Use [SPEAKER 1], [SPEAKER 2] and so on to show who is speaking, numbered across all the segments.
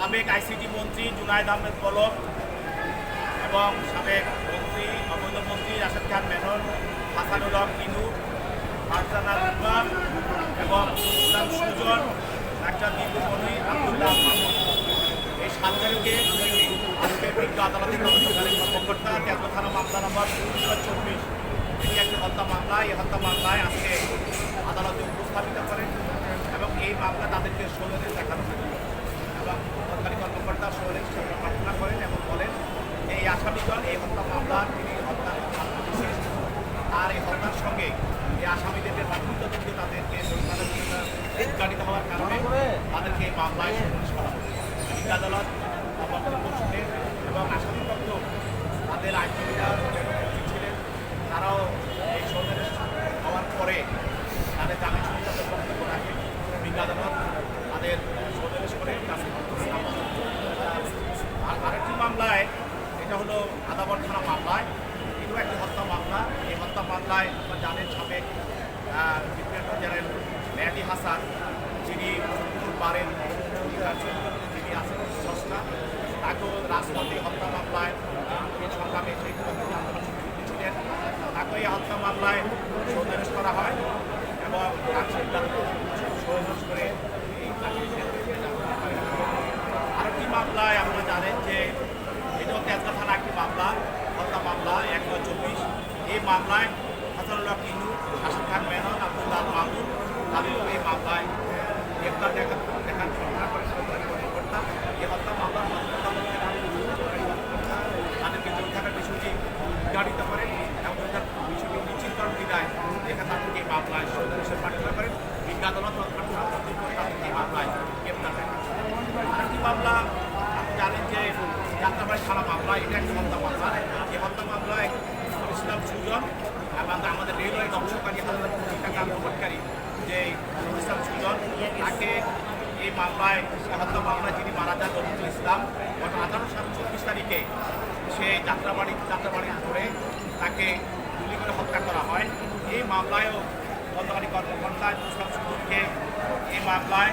[SPEAKER 1] সাবেক আইসিটি মন্ত্রী, জুনায়দ আহমেদ পলক, এবং সাবেক মন্ত্রী, অবৈধ মন্ত্রী, রাশেদ খান মেনন হাসানুল হক ইনু ফারজানা রুবা এবং ইসলাম সুজন, ডাক্তার দীপুমণি আব্দুল্লাহ মাহমুদ এই সাতজনকে আজকে বিজ্ঞ আদালতের তদন্তকারী কর্মকর্তা তেজগা থানা মামলা নম্বর দুশো চব্বিশ, এটি একটি হত্যা মামলা। এই হত্যা মামলায় আজকে আদালতে উপস্থাপিত করেন এবং এই মামলা তাদেরকে ষোলোতে দেখানো হয় এবং সরকারি কর্মকর্তা সাথে প্রার্থনা করেন এবং বলেন, এই আসামিগণ এই হত্যা মামলার তিনি হত্যা বিশেষ আর এই হত্যার সঙ্গে এই প্রাথমিক তদন্তে তাদেরকে উদ্ঘাটিত হওয়ার কারণে তাদেরকে এই মামলায় সুপারিশ করা হবে আদালত এবং আসামিপক্ষ তাদের আইনজীবীরা ছিলেন, তারাও এই সন্ধানের হওয়ার পরে তাদের জামিন সুবিধাতে বক্তব্য রাখে বিজ্ঞ আদালত তাদের সন্ধানের করে কাছে আর আরেকটি মামলায় এটা হলো আদাবর থানা মামলায়। এটিও একটি হত্যা মামলা। এই হত্যা মামলায় আপনারা জানেন সাবেক ডিপ্রেন্টার জেনারেল মেহাদি হাসান, যিনি পারেন যিনি আছেন সস্তা। তাকেও রাজপথে হত্যা মামলায় সংগ্রামে সেই ছিলেন তাকে এই হত্যা মামলায় সন্দেশ করা হয় এবং সহযোগ করে আরেকটি মামলায় আপনারা জানেন যে এটাও তেজগা থানা একটি মামলা হত্যা মামলা এক নয় চব্বিশ এই মামলায় হাসানুল্লাহ কিনু হাসান খান মেনন আব্দুল্লাহ মাহমুদ তাদেরও এই মামলায় গ্রেপ্তার দেখা দেখার ঘটনা করে সরকারি কর্মকর্তা। এই হত্যা মামলার তাদেরকে জেল থাকার বিষয়টি গাড়িতে করেন এবং তার বিষয়টি নিশ্চিতকরণ বিদায় দেখা তাদেরকে এই মামলায় সদস্য প্রার্থনা করেন বিজ্ঞ আদালত প্রার্থনা করে তাদেরকে এই মামলায় গ্রেপ্তার দেখা আরেকটি মামলা আপনি জানেন যে যাত্রাবাড়ি থানা মামলা এটা একটি হত্যা মামলা এই হত্যা মামলায় নুরুল ইসলাম সুজন এবং আমাদের রেলওয়ে ধ্বংসকারী হাজার কোটি টাকা প্রকটকারী যে নুরুল ইসলাম সুজন তাকে এই মামলায় এই হত্যা মামলায় যিনি মারা যান নজরুল ইসলাম গত আঠারো সাল চব্বিশ তারিখে সে যাত্রাবাড়ি যাত্রাবাড়ি ধরে তাকে গুলি করে হত্যা করা হয় এই মামলায়ও তদন্তকারী কর্মকর্তা ইসলাম সুজনকে এই মামলায়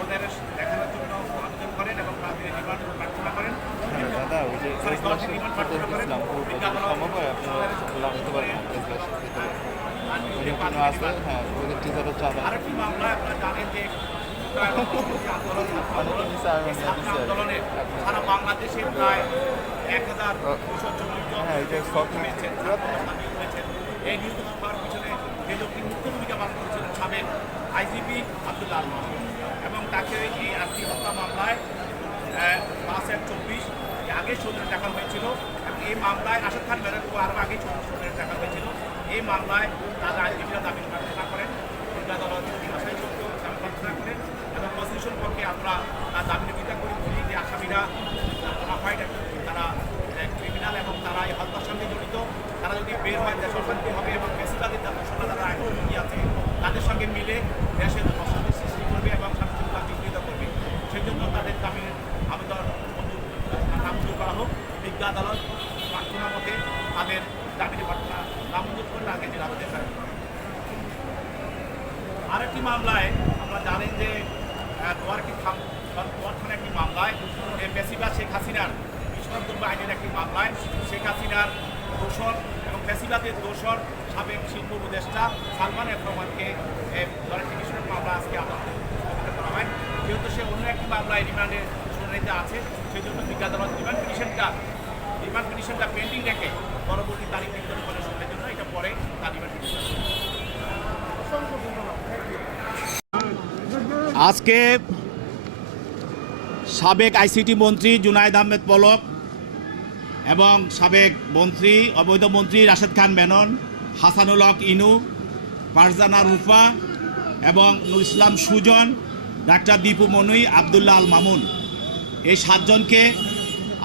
[SPEAKER 1] ওদের দেখানোর জন্য আবেদন করেন এবং তাদের রিমান্ড প্রার্থনা করেন দাদা ওই যে Sorry, ফেসবুক sorry, রিমান্ড প্রার্থনা করেন ইসলাম পুরো বিজ্ঞ আদালত সম্ভব হয় আপনারা লাগাতে পারবেন ফেসবুক যদি কোনো আছে হ্যাঁ ওদের টিচারের চাঁদা আরেকটি মামলায় আপনারা জানেন যে আন্দোলন অনেকে নিচে আমি এই ছাত্র আন্দোলনে সারা বাংলাদেশে প্রায় এক হাজার দুশো চল্লিশ হ্যাঁ, এই নিয়োগ হওয়ার যে লোকটি মুখ্য ভূমিকা পালন করেছিলেন সাবেক আইজিপি আব্দুল্লাহ এবং তাকে এই আর্থিক হত্যা মামলায় পাঁচ এক চব্বিশ আগে সৌদের দেখা হয়েছিল এবং এই মামলায় আসাদ খান মেরের আরও আগে সৌদের দেখা হয়েছিল। এই মামলায় তারা আইনজীবীরা দাবি করেন মামলায় শেখ হাসিনার দোষর এবং বেশিরভাগের দোষর সাবেক শিল্প উপদেষ্টা সালমান রহমানকে বিস্ফোরক মামলা আজকে আদালতে করা হয়। যেহেতু সে অন্য একটি মামলায় রিমান্ডের শুনানিতে আছে সেই জন্য বিজ্ঞ আদালত রিমান্ড পিটিশনটা রিমান্ড পিটিশনটা পেন্ডিং রেখে পরবর্তী তারিখ নির্ধারণ করে শুনানির জন্য। এটা পরে তার রিমান্ড পিটিশন। আজকে সাবেক আইসিটি মন্ত্রী জুনায়দ আহমেদ পলক এবং সাবেক মন্ত্রী, অবৈধ মন্ত্রী রাশেদ খান মেনন, হাসানুল হক ইনু, ফারজানা রুফা এবং নুর ইসলাম সুজন, ডাক্তার দীপু মনুই, আবদুল্লাহ আল মামুন। এই সাতজনকে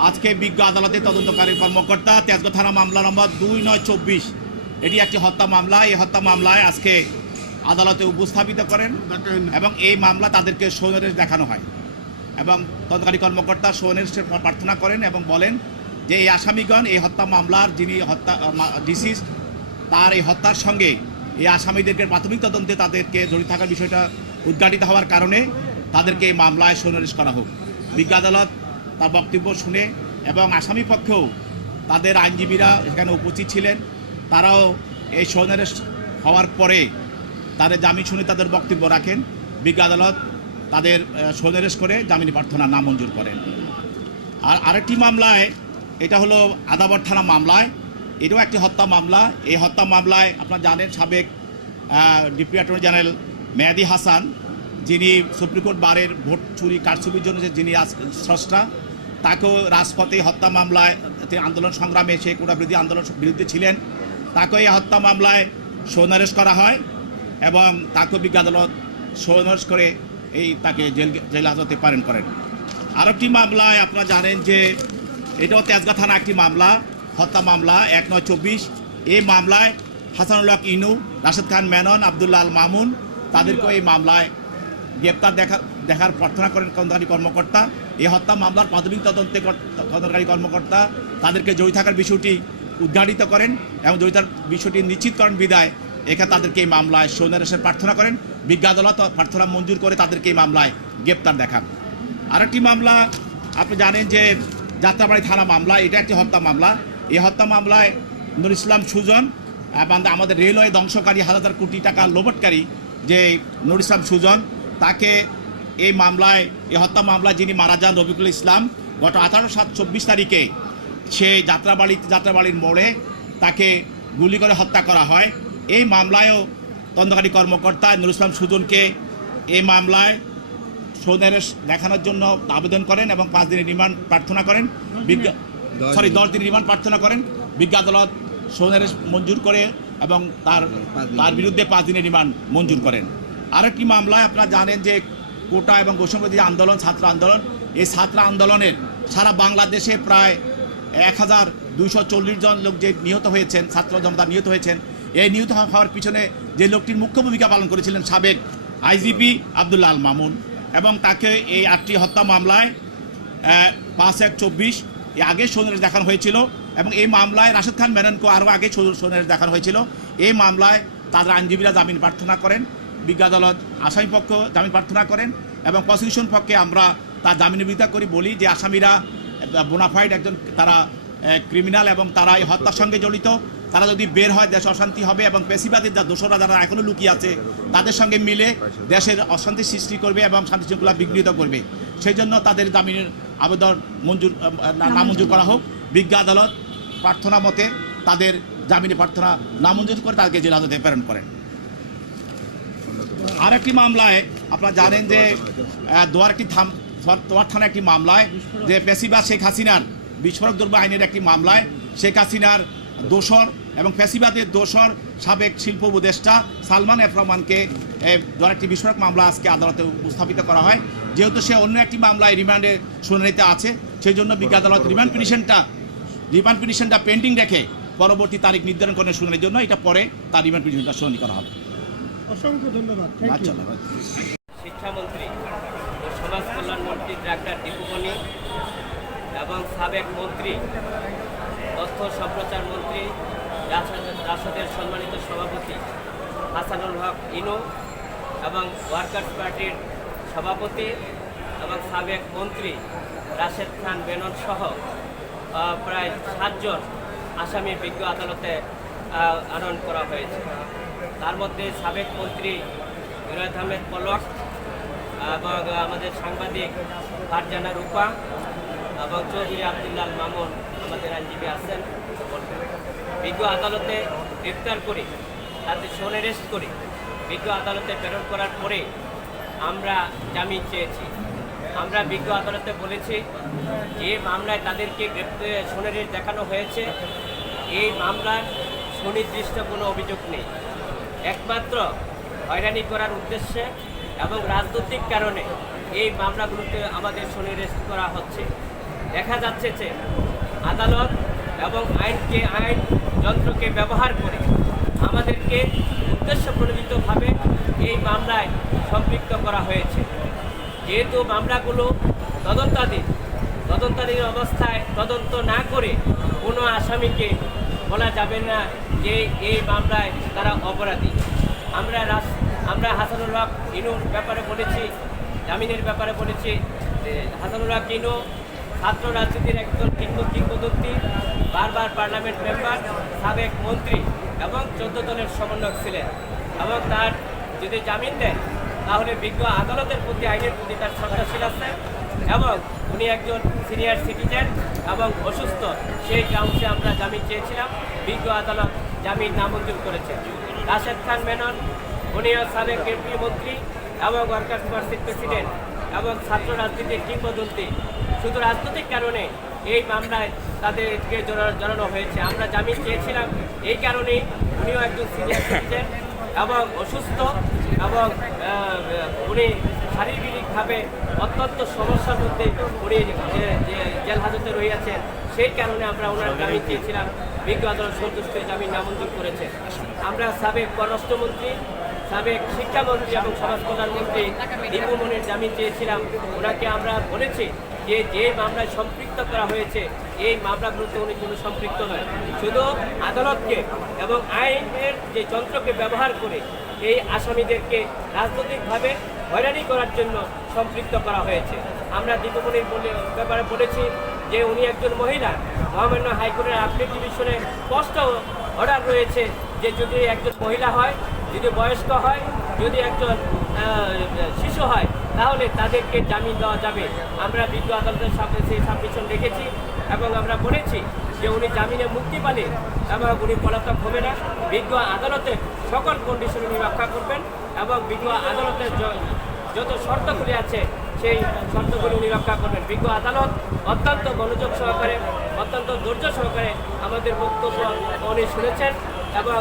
[SPEAKER 1] আজকে বিজ্ঞ আদালতে তদন্তকারী কর্মকর্তা তেজগা থানা মামলা নম্বর দুই নয় চব্বিশ। এটি একটি হত্যা মামলা। এই হত্যা মামলায় আজকে আদালতে উপস্থাপিত করেন এবং এই মামলা তাদেরকে সৌনের দেখানো হয়। এবং তদন্তকারী কর্মকর্তা সৌনের প্রার্থনা করেন এবং বলেন যে এই আসামিগণ, এই হত্যা মামলার যিনি হত্যা ডিসিস তার এই হত্যার সঙ্গে এই আসামিদেরকে প্রাথমিক তদন্তে তাদেরকে জড়িত থাকার বিষয়টা উদ্ঘাটিত হওয়ার কারণে তাদেরকে এই মামলায় সৌনরিশ করা হোক। বিজ্ঞ আদালত তার বক্তব্য শুনে এবং আসামি পক্ষেও তাদের আইনজীবীরা এখানে উপস্থিত ছিলেন। তারাও এই সৌনারেশ হওয়ার পরে তাদের জামিন শুনে তাদের বক্তব্য রাখেন। বিজ্ঞ আদালত তাদের সৌনারেশ করে জামিন প্রার্থনা নামঞ্জুর করেন। আর আরেকটি মামলায় এটা হলো আদাবর থানা মামলায়। এটাও একটি হত্যা মামলা। এই হত্যা মামলায় আপনারা জানেন সাবেক ডিপুটি অ্যাটর্নি জেনারেল মেয়াদি হাসান, যিনি সুপ্রিম কোর্ট বারের ভোট চুরি কারচুপির জন্য যিনি স্রষ্টা, তাকেও রাজপথে হত্যা মামলায় আন্দোলন সংগ্রামে সে কোটা বিরোধী আন্দোলন বিরুদ্ধে ছিলেন। তাকেও এই হত্যা মামলায় সৌনারেশ করা হয় এবং তাকেও বিজ্ঞ আদালত সৌনারেশ করে এই তাকে জেল জেল হাজতে পালন করেন। আরেকটি মামলায় আপনারা জানেন যে এটাও তেজগা থানা একটি মামলা, হত্যা মামলা, এক নয় চব্বিশ। এই মামলায় হাসানুল হক ইনু, রাশেদ খান মেনন, আবদুল্লাহ মামুন তাদেরকেও এই মামলায় গ্রেপ্তার দেখা দেখার প্রার্থনা করেন তদন্তকারী কর্মকর্তা। এই হত্যা মামলার প্রাথমিক তদন্তে কর- তদন্তকারী কর্মকর্তা তাদেরকে জড়িত থাকার বিষয়টি উদ্ঘাটিত করেন এবং জড়িতার বিষয়টি নিশ্চিত করেন বিদায়। এখানে তাদেরকে এই মামলায় সৌনারেশের প্রার্থনা করেন। বিজ্ঞ আদালত প্রার্থনা মঞ্জুর করে তাদেরকে এই মামলায় গ্রেপ্তার দেখান। আরেকটি মামলা, আপনি জানেন যে যাত্রাবাড়ি থানা মামলা, এটা একটি হত্যা মামলা। এই হত্যা মামলায় নুর ইসলাম সুজন এবং আমাদের রেলওয়ে ধ্বংসকারী হাজার কোটি টাকা লোবটকারী যে নুর ইসলাম সুজন, তাকে এই মামলায়, এই হত্যা মামলায় যিনি মারা যান রবিকুল ইসলাম, গত আঠারো সাত চব্বিশ তারিখে সে যাত্রাবাড়ি, যাত্রাবাড়ির মোড়ে তাকে গুলি করে হত্যা করা হয়। এই মামলায়ও তদন্তকারী কর্মকর্তা নুর ইসলাম সুজনকে এই মামলায় সৌদারেশ দেখানোর জন্য আবেদন করেন এবং পাঁচ দিনের রিমান্ড প্রার্থনা করেন। বিজ্ঞা সরি দশ দিন রিমান্ড প্রার্থনা করেন। বিজ্ঞ আদালত সৌদারেশ মঞ্জুর করে এবং তার তার বিরুদ্ধে পাঁচ দিনের রিমান্ড মঞ্জুর করেন। আরেকটি মামলায় আপনারা জানেন যে কোটা এবং বৈষম্যবিরোধী আন্দোলন ছাত্র আন্দোলন এই ছাত্র আন্দোলনের সারা বাংলাদেশে প্রায় এক হাজার দুইশো চল্লিশ জন লোক যে নিহত হয়েছেন ছাত্র জনতা নিহত হয়েছেন এই নিহত হওয়ার পিছনে যে লোকটির মুখ্য ভূমিকা পালন করেছিলেন সাবেক আইজিপি আবদুল্লাহ আল মামুন। এবং তাকে এই আটটি হত্যা মামলায় পাঁচ এক চব্বিশ আগে সোনারেশ দেখানো হয়েছিল এবং এই মামলায় রাশেদ খান মেননকে আরও আগে সোনারেশ দেখানো হয়েছিল। এই মামলায় তাদের আইনজীবীরা জামিন প্রার্থনা করেন, বিজ্ঞ আদালত, আসামি পক্ষ জামিন প্রার্থনা করেন এবং প্রসিকিউশন পক্ষে আমরা তার বিরোধিতা করি, বলি যে আসামিরা বোনাফাইড একজন, তারা ক্রিমিনাল এবং তারা এই হত্যার সঙ্গে জড়িত। তারা যদি বের হয় দেশে অশান্তি হবে এবং পেশিবাদের যা দোষরা যারা এখনও লুকিয়ে আছে তাদের সঙ্গে মিলে দেশের অশান্তি সৃষ্টি করবে এবং শান্তি শৃঙ্খলা বিঘ্নিত করবে। সেই জন্য তাদের জামিনের আবেদন মঞ্জুর নামঞ্জুর করা হোক। বিজ্ঞ আদালত প্রার্থনা মতে তাদের জামিনে প্রার্থনা নামঞ্জুর করে তাদেরকে জেল হাজতে প্রেরণ করেন। আরেকটি মামলায় আপনারা জানেন যে আহ, দোয়ার একটি থাম দোয়ার থানা একটি মামলায় যে পেশিবা শেখ হাসিনার বিস্ফোরক দ্রব্য আইনের একটি মামলায় শেখ হাসিনার দোসর এবং পেশিবাদের দোসর সাবেক শিল্প উপদেষ্টা সালমান এফ রহমানকে এ, দোয়ার একটি বিস্ফোরক মামলা আজকে আদালতে উপস্থাপিত করা হয়। যেহেতু সে অন্য একটি মামলায় রিমান্ডে শুনানিতে আছে সেই জন্য বিজ্ঞ আদালত রিমান্ড পিটিশনটা রিমান্ড পিটিশনটা পেন্ডিং রেখে পরবর্তী তারিখ নির্ধারণ করে শুনানির জন্য। এটা পরে তার রিমান্ড পিটিশনটা শুনানি করা হবে। অসংখ্য ধন্যবাদ। আচ্ছা ধন্যবাদ। শিক্ষামন্ত্রী ও সমাজ কল্যাণ মন্ত্রী ডাক্তার দীপুমণি এবং সাবেক মন্ত্রী তথ্য সম্প্রচার মন্ত্রী রাসদের সম্মানিত সভাপতি হাসানুল হক ইনু এবং ওয়ার্কার্স পার্টির সভাপতি এবং সাবেক মন্ত্রী রাশেদ খান বেনন সহ প্রায় সাতজন আসামি বিজ্ঞ আদালতে আনয়ন করা হয়েছে। তার মধ্যে সাবেক মন্ত্রী জুনায়দ আহমেদ পলক এবং আমাদের সাংবাদিক ফারজানা রূপা এবং চৌধুরী আবদুল্লাল মামুন আমাদের আইনজীবী আছেন। বিজ্ঞ আদালতে গ্রেপ্তার করে, তাদের সোনেরেস্ট করে, বিজ্ঞ আদালতে প্রেরণ করার পরে আমরা জামিন চেয়েছি। আমরা বিজ্ঞ আদালতে বলেছি, যে মামলায় তাদেরকে গ্রেপ্তার সোনেরেস্ট দেখানো হয়েছে। এই মামলার সুনির্দিষ্ট কোনো অভিযোগ নেই। একমাত্র হয়রানি করার উদ্দেশ্যে এবং রাজনৈতিক কারণে এই মামলাগুলোতে আমাদের সুনির্দেশ করা হচ্ছে। দেখা যাচ্ছে যে আদালত এবং আইনকে, আইন যন্ত্রকে ব্যবহার করে আমাদেরকে উদ্দেশ্য প্রণোদিতভাবে এই মামলায় সম্পৃক্ত করা হয়েছে। যেহেতু মামলাগুলো তদন্তাধীন তদন্তাধীন অবস্থায় তদন্ত না করে কোনো আসামিকে বলা যাবে না যে এই মামলায় তারা অপরাধী। আমরা আমরা হাসানুল হক ইনুর ব্যাপারে বলেছি, জামিনের ব্যাপারে বলেছি হাসানুল্লাহ কিনু ছাত্র রাজনীতির একজন কিংব কিংবদন্তি, বারবার পার্লামেন্ট মেম্বার, সাবেক মন্ত্রী এবং চোদ্দ দলের সমন্বয়ক ছিলেন এবং তার যদি জামিন দেন, তাহলে বিজ্ঞ আদালতের প্রতি আইনের প্রতি তার শ্রদ্ধাশীল আছে এবং উনি একজন সিনিয়র সিটিজেন এবং অসুস্থ। সেই গ্রাউন্ডে আমরা জামিন চেয়েছিলাম। বিজ্ঞ আদালত জামিন নামঞ্জুর করেছেন রাশেদ খান মেনন, উনিও সাবেক এমপি মন্ত্রী এবং ওয়ার্কার্স পার্টির প্রেসিডেন্ট এবং ছাত্র রাজনীতির কিংবদন্তি। শুধু রাজনৈতিক কারণে এই মামলায় তাদেরকে জড়া- জড়ানো হয়েছে। আমরা জামিন চেয়েছিলাম এই কারণেই উনিও একজন সিনিয়র সিটিজেন এবং অসুস্থ এবং উনি শারীরিকভাবে অত্যন্ত সমস্যার মধ্যে উনি জেল হাজতে রহিয়াছেন সেই কারণে আমরা ওনার জামিন চেয়েছিলাম। বিজ্ঞ আদালত সন্তুষ্ট জামিন নামঞ্জুর করেছে। আমরা সাবেক পররাষ্ট্রমন্ত্রী, সাবেক শিক্ষামন্ত্রী এবং সমাজ প্রধানমন্ত্রী দীপুমণির জামিন চেয়েছিলাম। ওনাকে আমরা বলেছি যে যে মামলায় সম্পৃক্ত করা হয়েছে, এই মামলাগুলোতে উনি কোনো সম্পৃক্ত নয়। শুধু আদালতকে এবং আইনের যে যন্ত্রকে ব্যবহার করে এই আসামিদেরকে রাজনৈতিকভাবে হয়রানি করার জন্য সম্পৃক্ত করা হয়েছে। আমরা দীপুমণির ব্যাপারে বলেছি যে উনি একজন মহিলা। মহামান্য হাইকোর্টের আপিল ডিভিশনে স্পষ্ট অর্ডার রয়েছে যে যদি একজন মহিলা হয়, যদি বয়স্ক হয়, যদি একজন শিশু হয় তাহলে তাদেরকে জামিন দেওয়া যাবে। আমরা বিজ্ঞ আদালতের সামনে সেই সাবমিশন রেখেছি এবং আমরা বলেছি যে উনি জামিনে মুক্তি পালে এবং উনি পলাতক হবে না। বিজ্ঞ আদালতের সকল কন্ডিশন উনি রক্ষা করবেন এবং বিজ্ঞ আদালতের যত শর্তগুলি আছে, সেই শর্তগুলি উনি রক্ষা করবেন। বিজ্ঞ আদালত অত্যন্ত মনোযোগ সহকারে, অত্যন্ত ধৈর্য সহকারে আমাদের বক্তব্য উনি শুনেছেন। এবং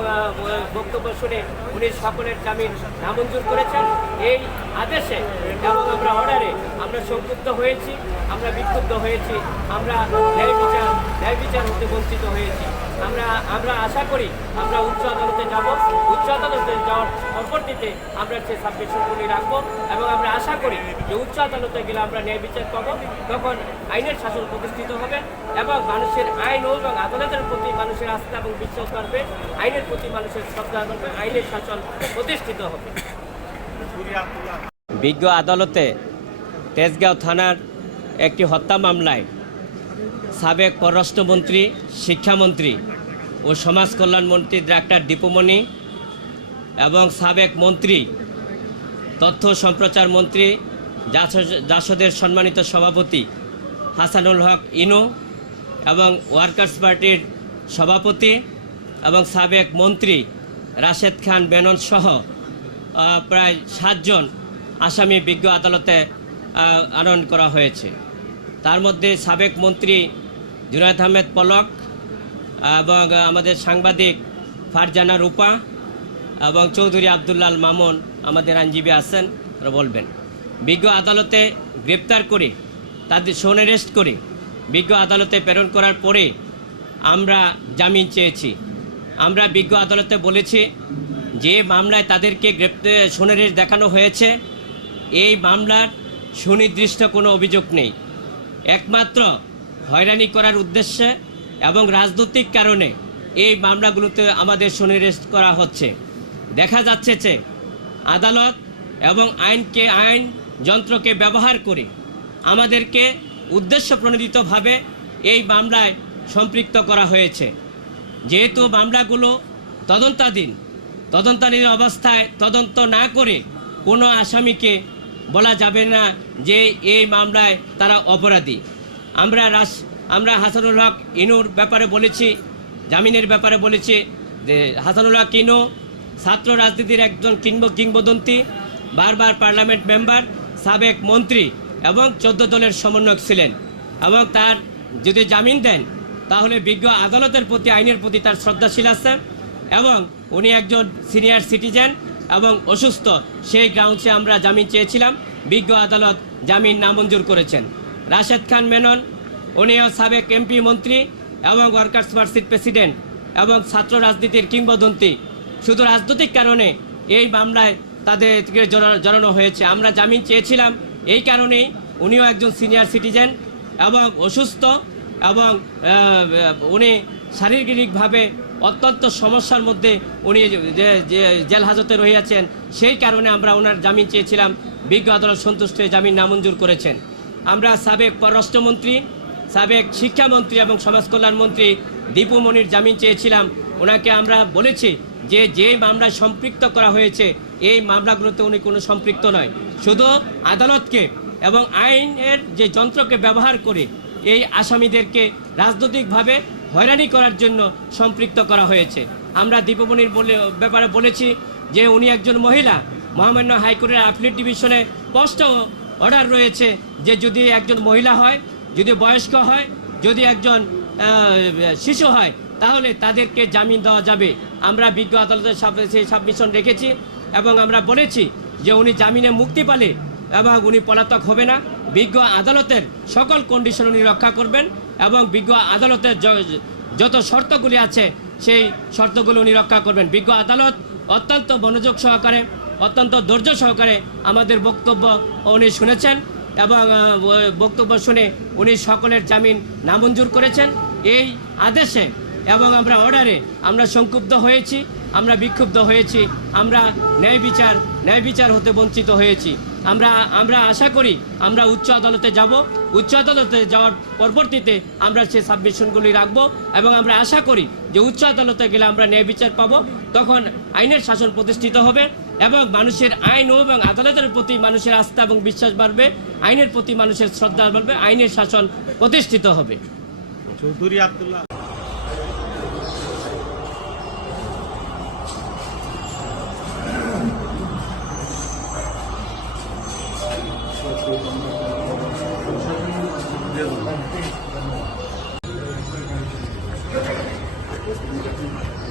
[SPEAKER 1] বক্তব্য শুনে উনি সকলের জামিন নামঞ্জুর করেছেন। এই আদেশে এবং আমরা অর্ডারে আমরা সংক্ষুব্ধ হয়েছি, আমরা বিক্ষুব্ধ হয়েছি, আমরা ন্যায় বিচার ন্যায় বিচার হতে বঞ্চিত হয়েছি। আমরা আমরা আশা করি আমরা উচ্চ আদালতে যাব। উচ্চ আদালতে যাওয়ার পরবর্তীতে আমরা সেই সাবমিশনগুলি রাখব এবং আমরা আশা করি যে উচ্চ আদালতে গেলে আমরা ন্যায় বিচার পাবো। তখন আইনের শাসন প্রতিষ্ঠিত হবে এবং মানুষের আইন এবং আদালতের প্রতি মানুষের আস্থা এবং বিশ্বাস বাড়বে। আইনের প্রতি মানুষের শ্রদ্ধা বাড়বে। আইনের শাসন প্রতিষ্ঠিত হবে। বিজ্ঞ আদালতে তেজগাঁও থানার একটি হত্যা মামলায় সাবেক পররাষ্ট্রমন্ত্রী, শিক্ষামন্ত্রী ও সমাজ কল্যাণ মন্ত্রী ডাক্তার দীপুমণি এবং সাবেক মন্ত্রী, তথ্য সম্প্রচার মন্ত্রী জাস- জাসদের সম্মানিত সভাপতি হাসানুল হক ইনু এবং ওয়ার্কার্স পার্টির সভাপতি এবং সাবেক মন্ত্রী রাশেদ খান বেনন সহ প্রায় সাতজন আসামি বিজ্ঞ আদালতে আনয়ন করা হয়েছে। তার মধ্যে সাবেক মন্ত্রী জুনায়দ আহমেদ পলক এবং আমাদের সাংবাদিক ফারজানা রূপা এবং চৌধুরী আবদুল্লাল মামুন আমাদের আইনজীবী আছেন তারা বলবেন। বিজ্ঞ আদালতে গ্রেপ্তার করে, তাদের সোন অ্যারেস্ট করে, বিজ্ঞ আদালতে প্রেরণ করার পরে আমরা জামিন চেয়েছি। আমরা বিজ্ঞ আদালতে বলেছি, যে মামলায় তাদেরকে গ্রেপ্তার সোনের দেখানো হয়েছে, এই মামলার সুনির্দিষ্ট কোনো অভিযোগ নেই। একমাত্র হয়রানি করার উদ্দেশ্যে এবং রাজনৈতিক কারণে এই মামলাগুলোতে আমাদের সুনির্দেশ করা হচ্ছে। দেখা যাচ্ছে যে আদালত এবং আইনকে আইন যন্ত্রকে ব্যবহার করে আমাদেরকে উদ্দেশ্য প্রণোদিতভাবে এই মামলায় সম্পৃক্ত করা হয়েছে। যেহেতু মামলাগুলো তদন্তাধীন তদন্তাধীন অবস্থায় তদন্ত না করে কোনো আসামিকে বলা যাবে না যে এই মামলায় তারা অপরাধী। আমরা রাস, আমরা হাসানুল হক ইনুর ব্যাপারে বলেছি, জামিনের ব্যাপারে বলেছি যে হাসানুল হক ইনু ছাত্র রাজনীতির একজন কিংব, কিংবদন্তি, বারবার পার্লামেন্ট মেম্বার, সাবেক মন্ত্রী এবং চোদ্দ দলের সমন্বয়ক ছিলেন এবং তার যদি জামিন দেন, তাহলে বিজ্ঞ আদালতের প্রতি, আইনের প্রতি তার শ্রদ্ধাশীল আছে এবং উনি একজন সিনিয়র সিটিজেন এবং অসুস্থ, সেই গ্রাউন্ডসে আমরা জামিন চেয়েছিলাম। বিজ্ঞ আদালত জামিন নামঞ্জুর করেছেন। রাশেদ খান মেনন, উনিও সাবেক এমপি মন্ত্রী এবং ওয়ার্কার্স পার্টির প্রেসিডেন্ট এবং ছাত্র রাজনীতির কিংবদন্তি। শুধু রাজনৈতিক কারণে এই মামলায় তাদেরকে জড়া- জড়ানো হয়েছে। আমরা জামিন চেয়েছিলাম এই কারণেই উনিও একজন সিনিয়র সিটিজেন এবং অসুস্থ এবং উনি শারীরিকভাবে অত্যন্ত সমস্যার মধ্যে উনি জেল হাজতে রহিয়াছেন, সেই কারণে আমরা ওনার জামিন চেয়েছিলাম। বিজ্ঞ আদালত সন্তুষ্ট হয়ে জামিন নামঞ্জুর করেছেন। আমরা সাবেক পররাষ্ট্রমন্ত্রী সাবেক শিক্ষামন্ত্রী এবং সমাজ কল্যাণ মন্ত্রী দীপু মনির জামিন চেয়েছিলাম। ওনাকে আমরা বলেছি যে যে মামলায় সম্পৃক্ত করা হয়েছে, এই মামলাগুলোতে উনি কোনো সম্পৃক্ত নয়। শুধু আদালতকে এবং আইনের যে যন্ত্রকে ব্যবহার করে এই আসামিদেরকে রাজনৈতিকভাবে হয়রানি করার জন্য সম্পৃক্ত করা হয়েছে। আমরা দীপমণির বলে ব্যাপারে বলেছি যে উনি একজন মহিলা। মহামান্য হাইকোর্টের অ্যাপিলেট ডিভিশনে স্পষ্ট অর্ডার রয়েছে যে যদি একজন মহিলা হয়, যদি বয়স্ক হয়, যদি একজন শিশু হয়, তাহলে তাদেরকে জামিন দেওয়া যাবে। আমরা বিজ্ঞ আদালতের সেই সাবমিশন রেখেছি এবং আমরা বলেছি যে উনি জামিনে মুক্তি পালে এবং উনি পলাতক হবে না। বিজ্ঞ আদালতের সকল কন্ডিশন উনি রক্ষা করবেন এবং বিজ্ঞ আদালতের যত শর্তগুলি আছে, সেই শর্তগুলো উনি রক্ষা করবেন। বিজ্ঞ আদালত অত্যন্ত মনোযোগ সহকারে অত্যন্ত ধৈর্য সহকারে আমাদের বক্তব্য উনি শুনেছেন এবং বক্তব্য শুনে উনি সকলের জামিন নামঞ্জুর করেছেন। এই আদেশে এবং আমরা অর্ডারে আমরা সংক্ষুব্ধ হয়েছি, আমরা বিক্ষুব্ধ হয়েছি, আমরা ন্যায় বিচার ন্যায় বিচার হতে বঞ্চিত হয়েছি। আমরা আমরা আশা করি আমরা উচ্চ আদালতে যাব, উচ্চ আদালতে যাওয়ার পরবর্তীতে আমরা সেই সাবমিশনগুলি রাখব এবং আমরা আশা করি যে উচ্চ আদালতে গেলে আমরা ন্যায় বিচার পাবো। তখন আইনের শাসন প্রতিষ্ঠিত হবে। এবং মানুষের আইন এবং আদালতের প্রতি মানুষের আস্থা এবং বিশ্বাস বাড়বে, আইনের প্রতি মানুষের শ্রদ্ধা বাড়বে, আইনের শাসন প্রতিষ্ঠিত হবে। চৌধুরী আবদুল্লাহ। যাচ্ছি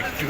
[SPEAKER 1] একটু